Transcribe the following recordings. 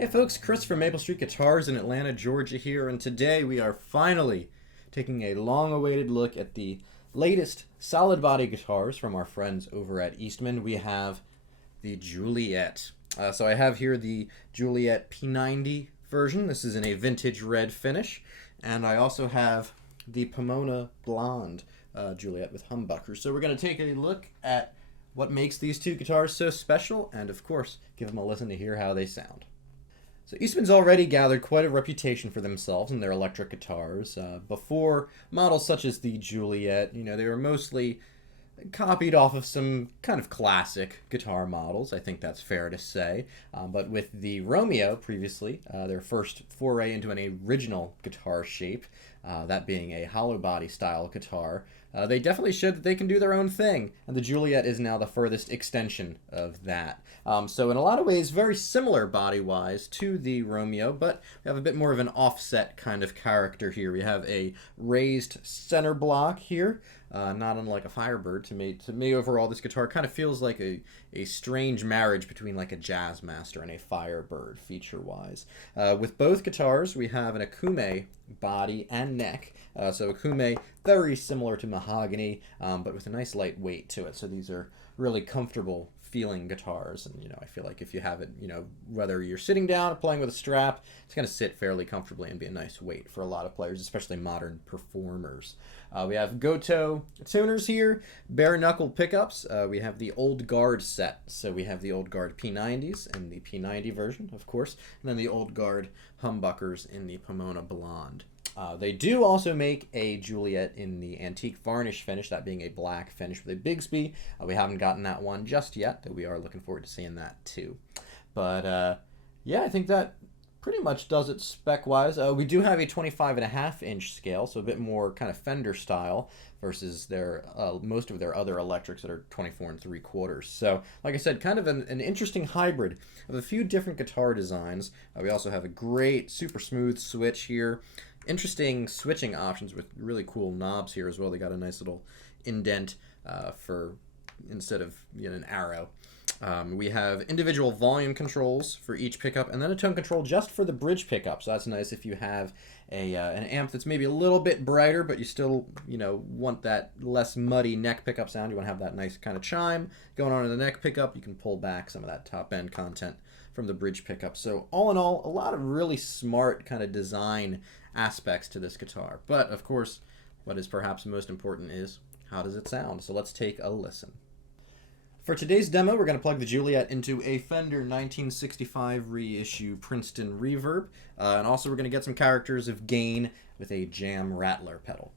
Hey folks, Chris from Maple Street Guitars in Atlanta, Georgia here, and today we are finally taking a long-awaited look at the latest solid body guitars from our friends over at Eastman. We have the Juliet. So I have here the Juliet P90 version. This is in a vintage red finish, and I also have the Pomona Blonde Juliet with Humbuckers. So we're going to take a look at what makes these two guitars so special, and of course, give them a listen to hear how they sound. So Eastman's already gathered quite a reputation for themselves in their electric guitars. Before models such as the Juliet, they were mostly copied off of some kind of classic guitar models. I think that's fair to say. But with the Romeo previously, their first foray into an original guitar shape, that being a hollow body style guitar, they definitely showed that they can do their own thing, and the Juliet is now the furthest extension of that. So in a lot of ways, very similar body-wise to the Romeo, but we have a bit more of an offset kind of character here. We have a raised center block here, not unlike a Firebird. To me overall, this guitar kind of feels like a strange marriage between like a Jazzmaster and a Firebird feature-wise. With both guitars, we have an Akume body and neck. So Akume, very similar to mahogany, but with a nice light weight to it. So these are really comfortable feeling guitars, and I feel like if you have it, whether you're sitting down or playing with a strap, it's going to sit fairly comfortably and be a nice weight for a lot of players, especially modern performers. We have Goto tuners here, bare knuckle pickups. We have the old guard set, so we have the old guard P90s and the P90 version, of course, and then the old guard humbuckers in the Pomona Blonde. They do also make a Juliet in the antique varnish finish, that being a black finish with a Bigsby. We haven't gotten that one just yet, though we are looking forward to seeing that too. But yeah, I think that pretty much does it spec-wise. We do have a 25.5-inch scale, so a bit more kind of Fender style versus their most of their other electrics that are 24 3/4. So, like I said, kind of an interesting hybrid of a few different guitar designs. We also have a great, super smooth switch here. Interesting switching options with really cool knobs here as well. They got a nice little indent for instead of an arrow. We have individual volume controls for each pickup, and then a tone control just for the bridge pickup. So that's nice if you have an amp that's maybe a little bit brighter, but you still want that less muddy neck pickup sound. You want to have that nice kind of chime going on in the neck pickup. You can pull back some of that top end content from the bridge pickup. So all in all, a lot of really smart kind of design aspects to this guitar. But of course, what is perhaps most important is how does it sound? So let's take a listen. For today's demo, we're going to plug the Juliet into a Fender 1965 reissue Princeton reverb, and also we're going to get some characters of gain with a jam rattler pedal.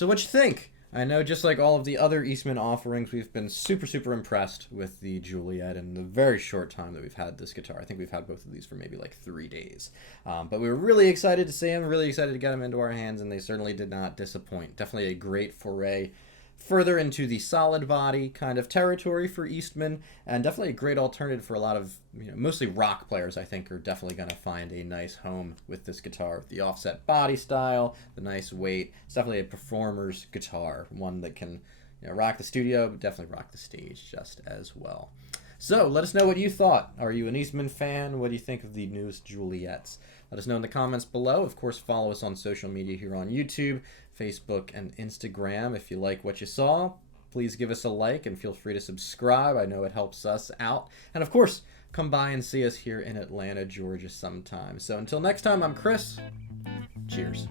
So what'd you think? I know, just like all of the other Eastman offerings, we've been super impressed with the Juliet in the very short time that we've had this guitar. I think we've had both of these for maybe like 3 days. But we were really excited to see them, really excited to get them into our hands, and they certainly did not disappoint. Definitely a great foray further into the solid body kind of territory for Eastman, and definitely a great alternative for a lot of, mostly rock players. I think are definitely going to find a nice home with this guitar. The offset body style, the nice weight. It's definitely a performer's guitar, one that can rock the studio, but definitely rock the stage just as well. So let us know what you thought. Are you an Eastman fan? What do you think of the newest Juliets? Let us know in the comments below. Of course, follow us on social media here on YouTube, Facebook, and Instagram. If you like what you saw, please give us a like and feel free to subscribe. I know it helps us out. And of course, come by and see us here in Atlanta, Georgia sometime. So until next time, I'm Chris. Cheers.